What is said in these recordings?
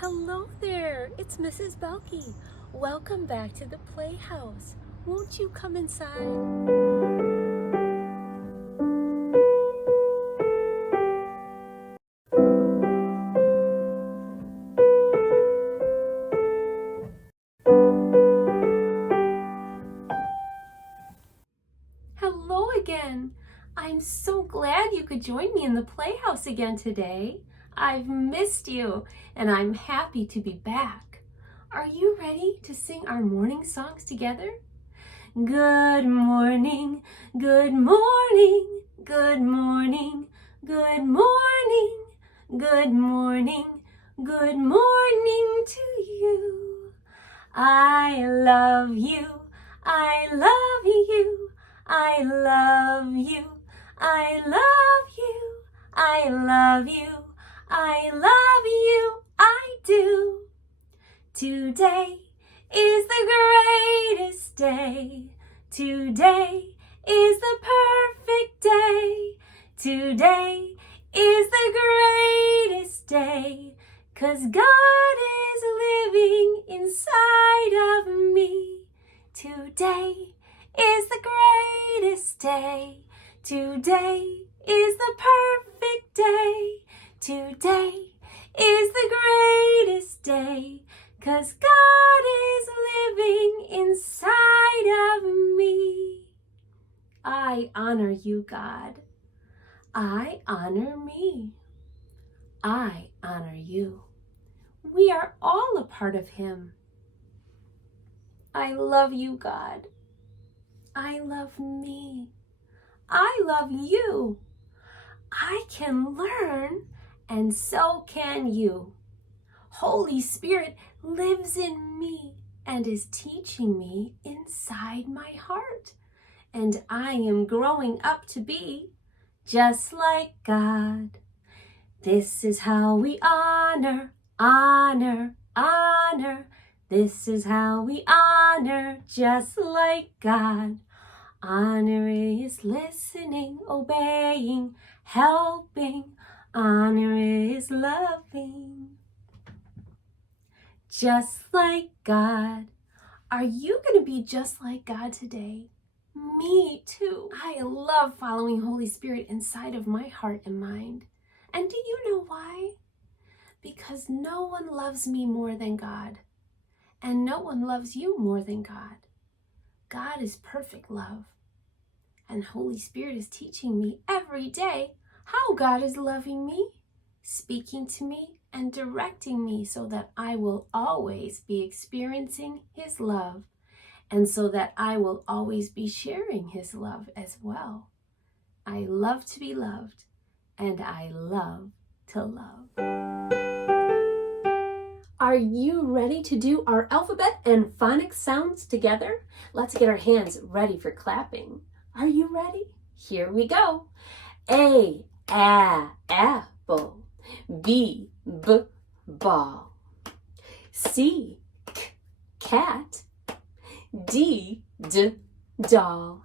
Hello there, it's Mrs. Belky. Welcome back to the playhouse. Won't you come inside? Hello again. I'm so glad you could join me in the playhouse again today. I've missed you and I'm happy to be back. Are you ready to sing our morning songs together? Good morning, good morning, good morning, good morning, good morning, good morning to you. I love you, I love you, I love you, I love you, I love you, I love you, I do. Today is the greatest day. Today is the perfect day. Today is the greatest day, 'cause God is living inside of me. Today is the greatest day. Today is the perfect day. Today is the greatest day, 'cause God is living inside of me. I honor you, God. I honor me. I honor you. We are all a part of Him. I love you, God. I love me. I love you. I can learn, and so can you. Holy Spirit lives in me and is teaching me inside my heart. And I am growing up to be just like God. This is how we honor, honor, honor. This is how we honor just like God. Honor is listening, obeying, helping. Honor is loving. Just like God. Are you going to be just like God today? Me too. I love following Holy Spirit inside of my heart and mind. And do you know why? Because no one loves me more than God. And no one loves you more than God. God is perfect love. And Holy Spirit is teaching me every day how God is loving me, speaking to me, and directing me so that I will always be experiencing His love, and so that I will always be sharing His love as well. I love to be loved, and I love to love. Are you ready to do our alphabet and phonics sounds together? Let's get our hands ready for clapping. Are you ready? Here we go. A, apple. B, ball. C, cat. D, doll.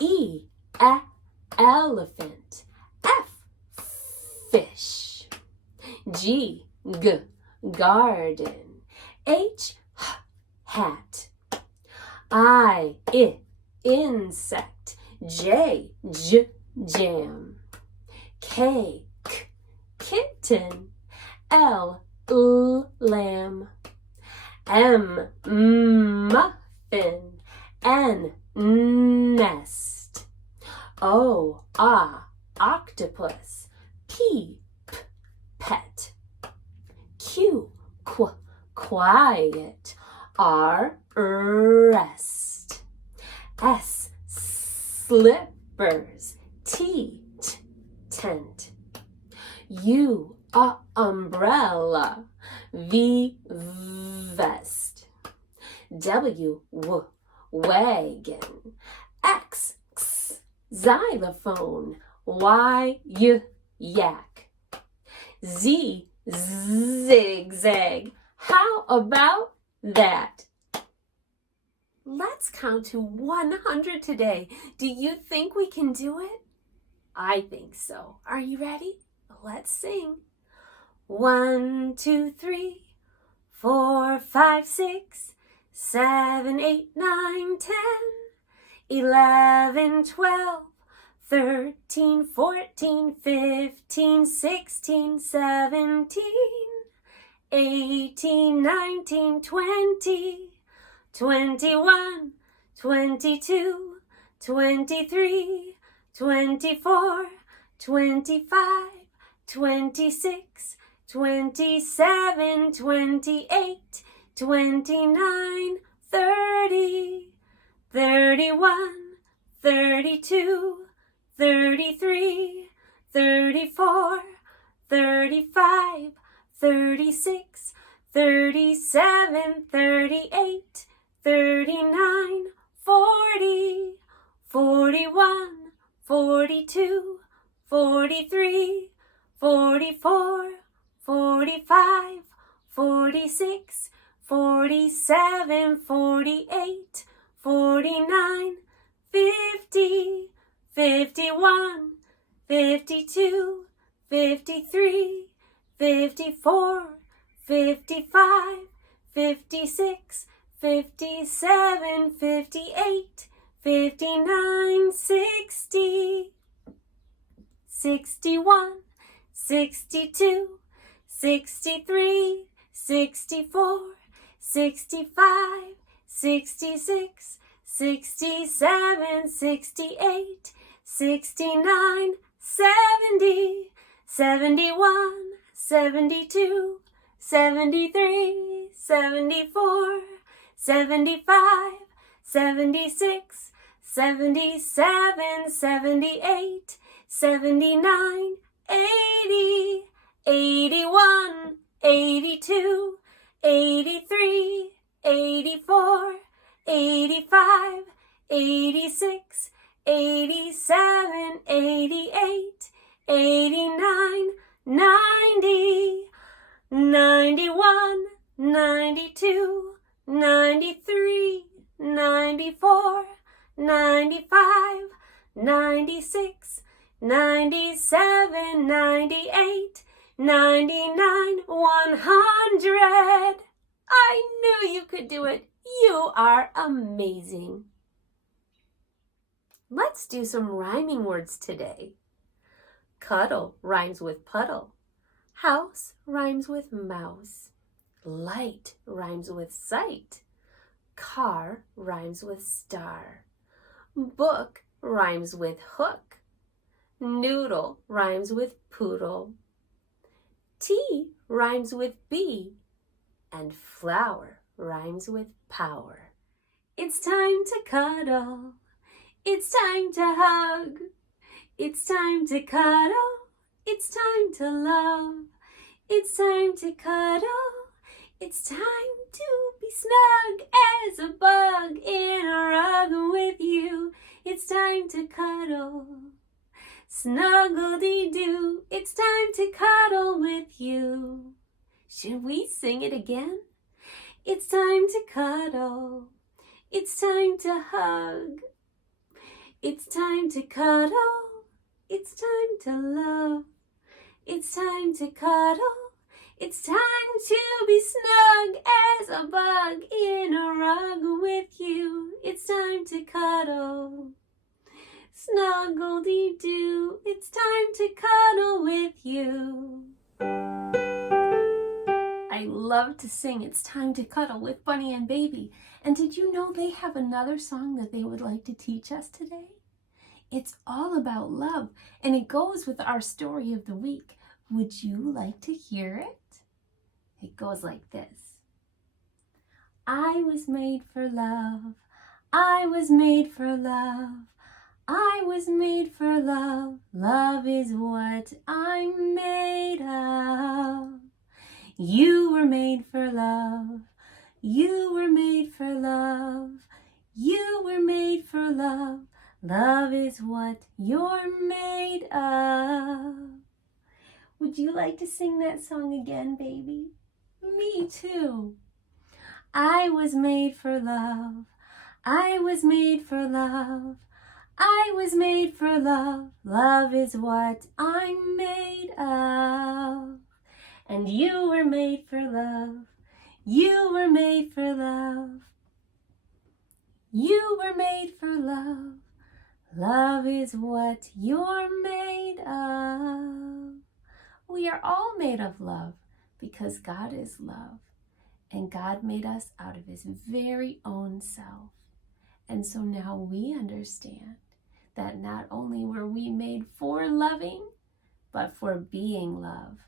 E, elephant. F, fish. G, garden. H, hat. I, insect. J, jam. K, kitten. L, lamb. M, muffin. N, nest. O, octopus. P, pet. Q, quiet. R, rest. S, slippers. T, tent. U, umbrella. V, vest. W, wagon. X, xylophone. Y, yak. Z, zigzag. How about that? Let's count to 100 today. Do you think we can do it? I think so. Are you ready? Let's sing. 1, 2, 3, 4, 5, 6, 7, 8, 9, 10, 11, 12, 13, 14, 15, 16, 17, 18, 19, 20, 21, 22, 23, 24, 25, 26, 27, 28, 29, 30, 31, 32, 33, 34, 35, 36, 37, 38, 39, 40, 41, 42, 43, 44, 45, 46, 47, 48, 49, 50, 51, 52, 53, 54, 55, 56, 57, 58, 59, 60, 61, 62, 63, 64, 65, 66, 67, 68, 69, 70, 71, 72, 73, 74, 75, 76, 77, 78, 79, 80, 81, 82, 83, 84, 85, 86, 87, 88, 89, 90, 91, 92, 93, 94, 95, 96, 97, 98, 99, 100. I knew you could do it. You are amazing. Let's do some rhyming words today. Cuddle rhymes with puddle. House rhymes with mouse. Light rhymes with sight. Car rhymes with star. Book rhymes with hook. Noodle rhymes with poodle. Tea rhymes with bee. And flower rhymes with power. It's time to cuddle. It's time to hug. It's time to cuddle. It's time to love. It's time to cuddle. It's time to be snug as a bug in a rug with you. It's time to cuddle. Snuggle-dee-doo. It's time to cuddle with you. Should we sing it again? It's time to cuddle. It's time to hug. It's time to cuddle. It's time to love. It's time to cuddle. It's time to be snug as a bug in a rug with you. It's time to cuddle. Snuggle-dee-doo. It's time to cuddle with you. I love to sing It's Time to Cuddle with Bunny and Baby. And did you know they have another song that they would like to teach us today? It's all about love, and it goes with our story of the week. Would you like to hear it? It goes like this. I was made for love. I was made for love. I was made for love. Love is what I'm made of. You were made for love. You were made for love. You were made for love. Love is what you're made of. Would you like to sing that song again, baby? Me too. I was made for love. I was made for love. I was made for love. Love is what I'm made of. And you were made for love. You were made for love. You were made for love. Love is what you're made of. We are all made of love because God is love. And God made us out of his very own self. And so now we understand that not only were we made for loving, but for being love,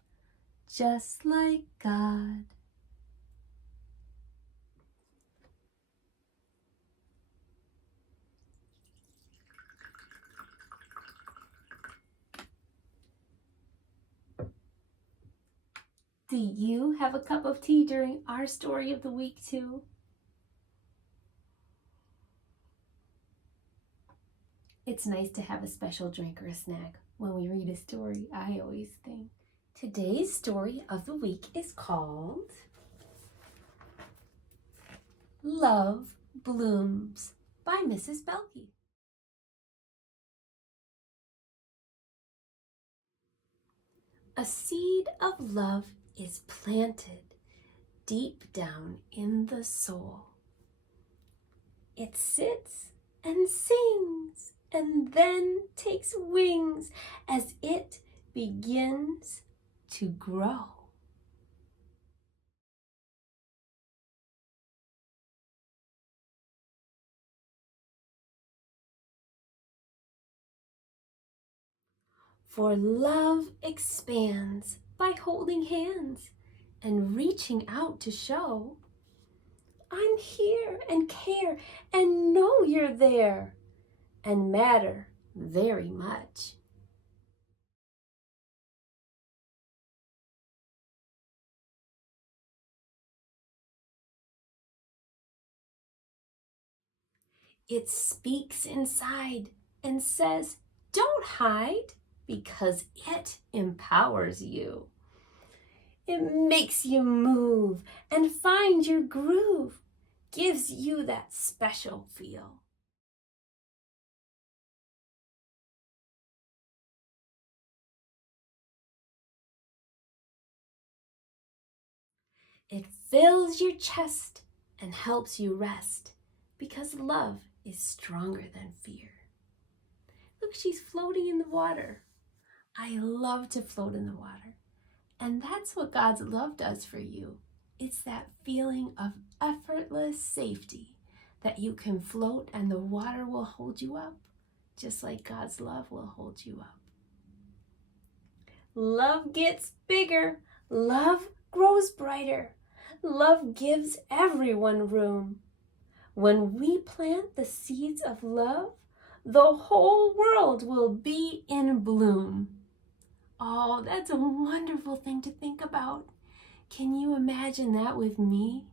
just like God. Do you have a cup of tea during our story of the week too? It's nice to have a special drink or a snack when we read a story, I always think. Today's story of the week is called Love Blooms by Mrs. Belke. A seed of love is planted deep down in the soul. It sits and sings and then takes wings as it begins to grow. For love expands by holding hands and reaching out to show, I'm here and care and know you're there and matter very much. It speaks inside and says, don't hide, because it empowers you. It makes you move and find your groove, gives you that special feel. It fills your chest and helps you rest, because love is stronger than fear. Look, she's floating in the water. I love to float in the water. And that's what God's love does for you. It's that feeling of effortless safety that you can float and the water will hold you up, just like God's love will hold you up. Love gets bigger. Love grows brighter. Love gives everyone room. When we plant the seeds of love, the whole world will be in bloom. Oh, that's a wonderful thing to think about. Can you imagine that with me?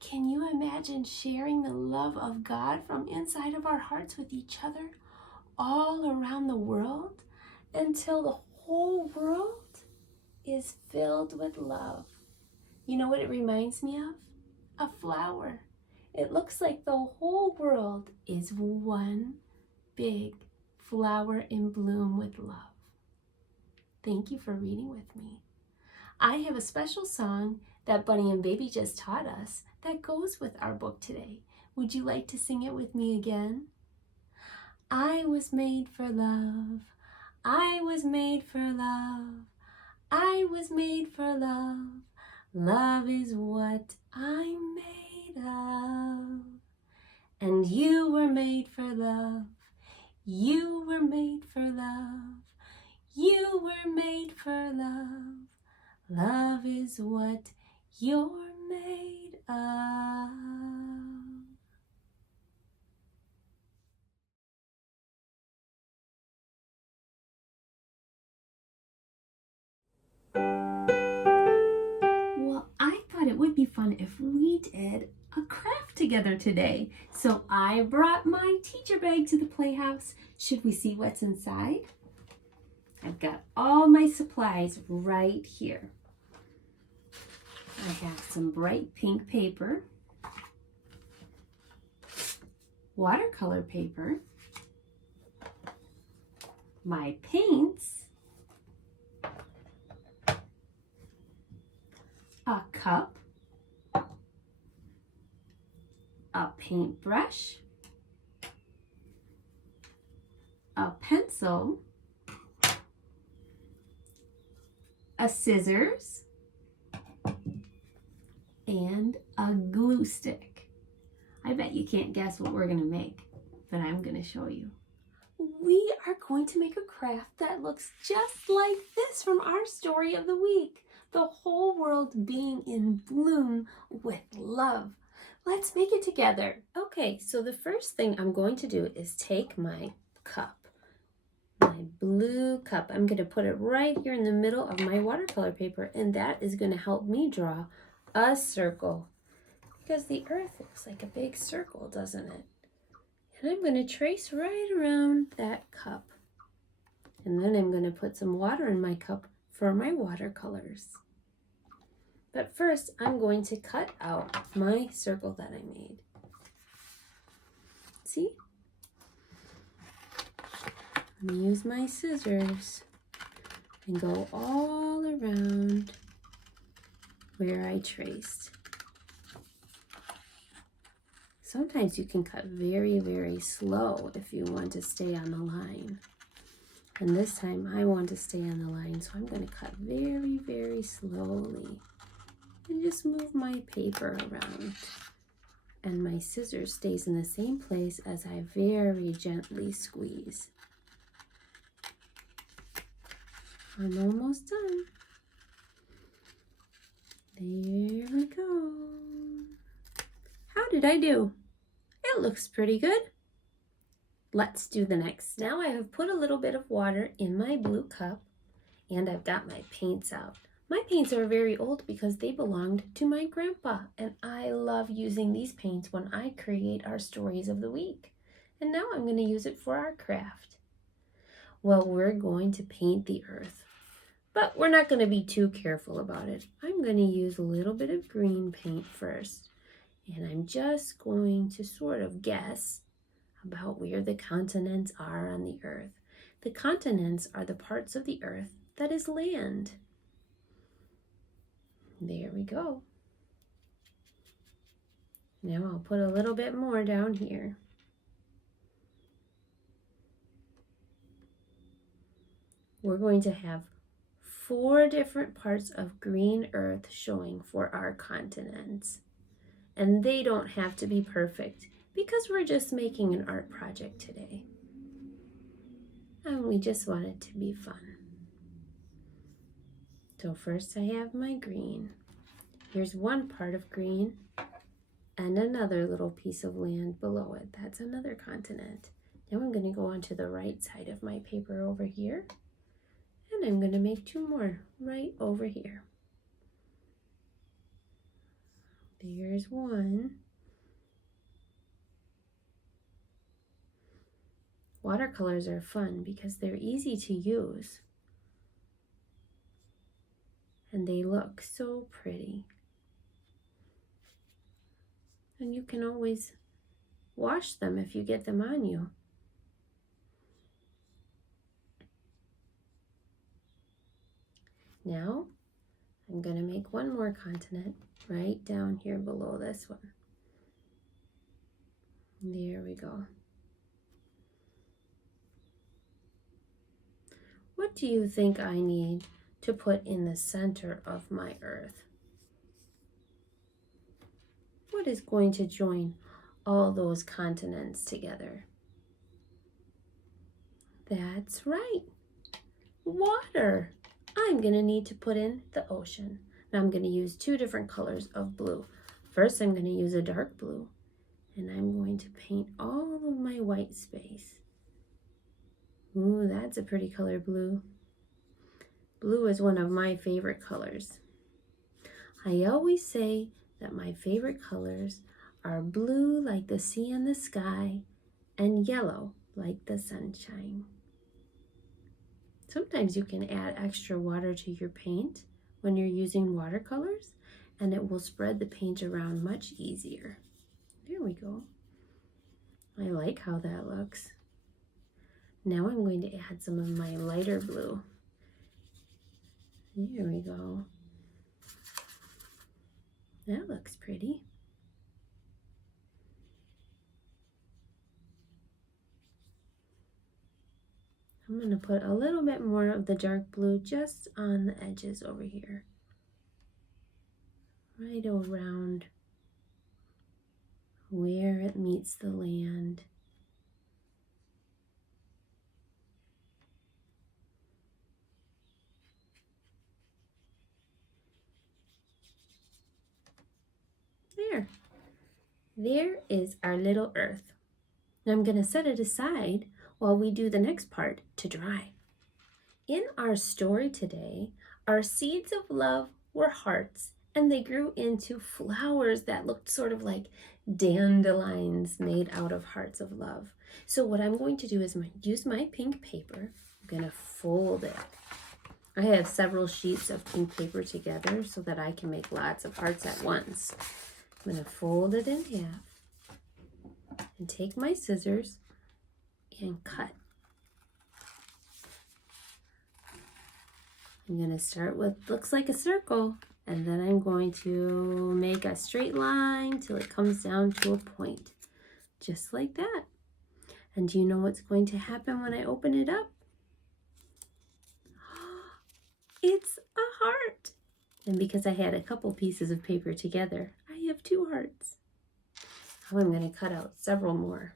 Can you imagine sharing the love of God from inside of our hearts with each other all around the world until the whole world is filled with love? You know what it reminds me of? A flower. It looks like the whole world is one big flower in bloom with love. Thank you for reading with me. I have a special song that Bunny and Baby just taught us that goes with our book today. Would you like to sing it with me again? I was made for love. I was made for love. I was made for love. Love is what I'm made of. And you were made for love. You were made for love. You were made for love. Love is what you're made of. Well, I thought it would be fun if we did a craft together today. So I brought my teacher bag to the playhouse. Should we see what's inside? I've got all my supplies right here. I have some bright pink paper, watercolor paper, my paints, cup, a paintbrush, a pencil, a scissors, and a glue stick. I bet you can't guess what we're gonna make, but I'm gonna show you. We are going to make a craft that looks just like this from our story of the week. The whole world being in bloom with love. Let's make it together. Okay, so the first thing I'm going to do is take my cup, my blue cup. I'm going to put it right here in the middle of my watercolor paper, and that is going to help me draw a circle, because the earth looks like a big circle, doesn't it? And I'm going to trace right around that cup. And then I'm going to put some water in my cup for my watercolors. But first, I'm going to cut out my circle that I made. See? I'm going to use my scissors and go all around where I traced. Sometimes you can cut very, very slow if you want to stay on the line. And this time I want to stay on the line, so I'm going to cut very, very slowly. And just move my paper around. And my scissors stays in the same place as I very gently squeeze. I'm almost done. There we go. How did I do? It looks pretty good. Let's do the next. Now I have put a little bit of water in my blue cup, and I've got my paints out. My paints are very old because they belonged to my grandpa, and I love using these paints when I create our stories of the week. And now I'm going to use it for our craft. Well, we're going to paint the earth, but we're not going to be too careful about it. I'm going to use a little bit of green paint first. And I'm just going to sort of guess about where the continents are on the earth. The continents are the parts of the earth that is land. There we go. Now I'll put a little bit more down here. We're going to have 4 different parts of green earth showing for our continents. And they don't have to be perfect because we're just making an art project today. And we just want it to be fun. So first I have my green. Here's one part of green and another little piece of land below it. That's another continent. Now I'm going to go onto the right side of my paper over here. And I'm going to make 2 more right over here. There's one. Watercolors are fun because they're easy to use. And they look so pretty. And you can always wash them if you get them on you. Now, I'm going to make one more continent right down here below this one. There we go. What do you think I need to put in the center of my earth? What is going to join all those continents together? That's right, water. I'm going to need to put in the ocean. Now I'm going to use 2 different colors of blue. First, I'm going to use a dark blue, and I'm going to paint all of my white space. Ooh, that's a pretty color, blue. Blue is one of my favorite colors. I always say that my favorite colors are blue like the sea and the sky, and yellow like the sunshine. Sometimes you can add extra water to your paint when you're using watercolors, and it will spread the paint around much easier. There we go. I like how that looks. Now I'm going to add some of my lighter blue. There we go. That looks pretty. I'm going to put a little bit more of the dark blue just on the edges over here. Right around where it meets the land. There is our little earth. Now I'm going to set it aside while we do the next part to dry. In our story today, our seeds of love were hearts, and they grew into flowers that looked sort of like dandelions made out of hearts of love. So what I'm going to do is use my pink paper. I'm going to fold it. I have several sheets of pink paper together so that I can make lots of hearts at once. I'm going to fold it in half and take my scissors and cut. I'm going to start with, looks like a circle, and then I'm going to make a straight line till it comes down to a point, just like that. And do you know what's going to happen when I open it up? It's a heart. And because I had a couple pieces of paper together, I have 2 hearts. Now I'm going to cut out several more.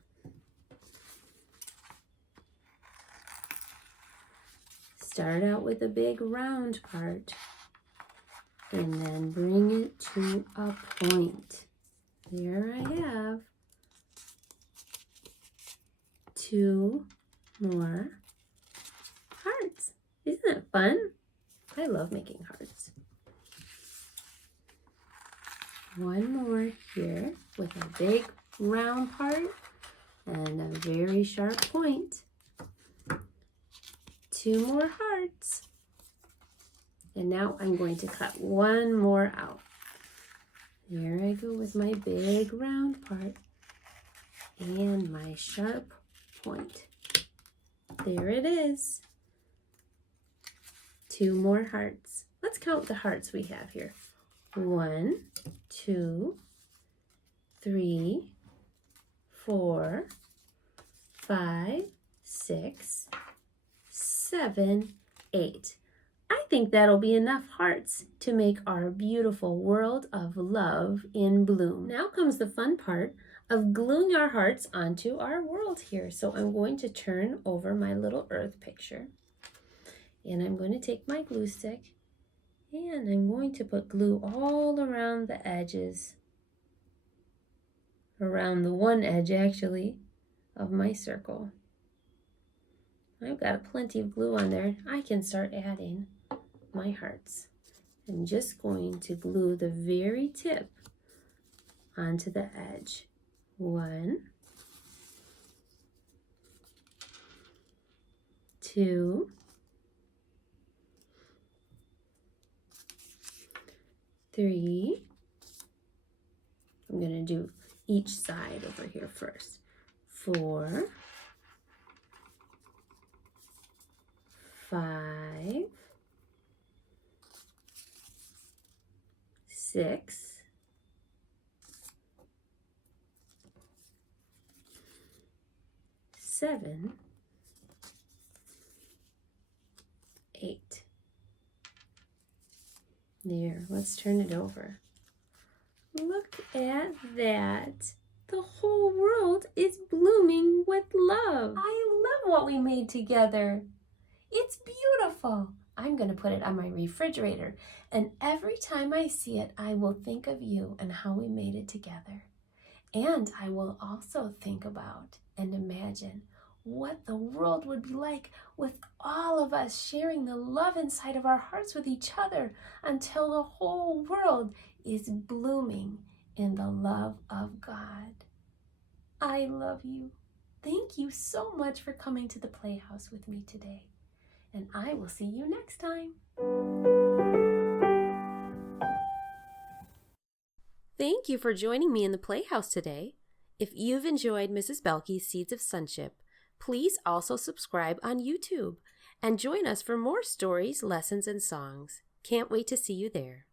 Start out with a big round part and then bring it to a point. There I have 2 more hearts. Isn't that fun? I love making hearts. One more here with a big round part and a very sharp point. 2 more hearts. And now I'm going to cut one more out. Here I go with my big round part and my sharp point. There it is. 2 more hearts. Let's count the hearts we have here. 1, 2, 3, 4, 5, 6, 7, 8. I think that'll be enough hearts to make our beautiful world of love in bloom. Now comes the fun part of gluing our hearts onto our world here. So I'm going to turn over my little earth picture. And I'm going to take my glue stick and I'm going to put glue all around the edges, around the one edge actually, of my circle. I've got plenty of glue on there. I can start adding my hearts. I'm just going to glue the very tip onto the edge. 1, 2, 3. I'm going to do each side over here first. 4, 5, 6, 7, 8. There, let's turn it over. Look at that. The whole world is blooming with love. I love what we made together. It's beautiful. I'm going to put it on my refrigerator, and every time I see it, I will think of you and how we made it together. And I will also think about and imagine what the world would be like with all of us sharing the love inside of our hearts with each other until the whole world is blooming in the love of God. I love you. Thank you so much for coming to the Playhouse with me today. And I will see you next time. Thank you for joining me in the Playhouse today. If you've enjoyed Mrs. Belky's Seeds of Sonship, please also subscribe on YouTube and join us for more stories, lessons, and songs. Can't wait to see you there.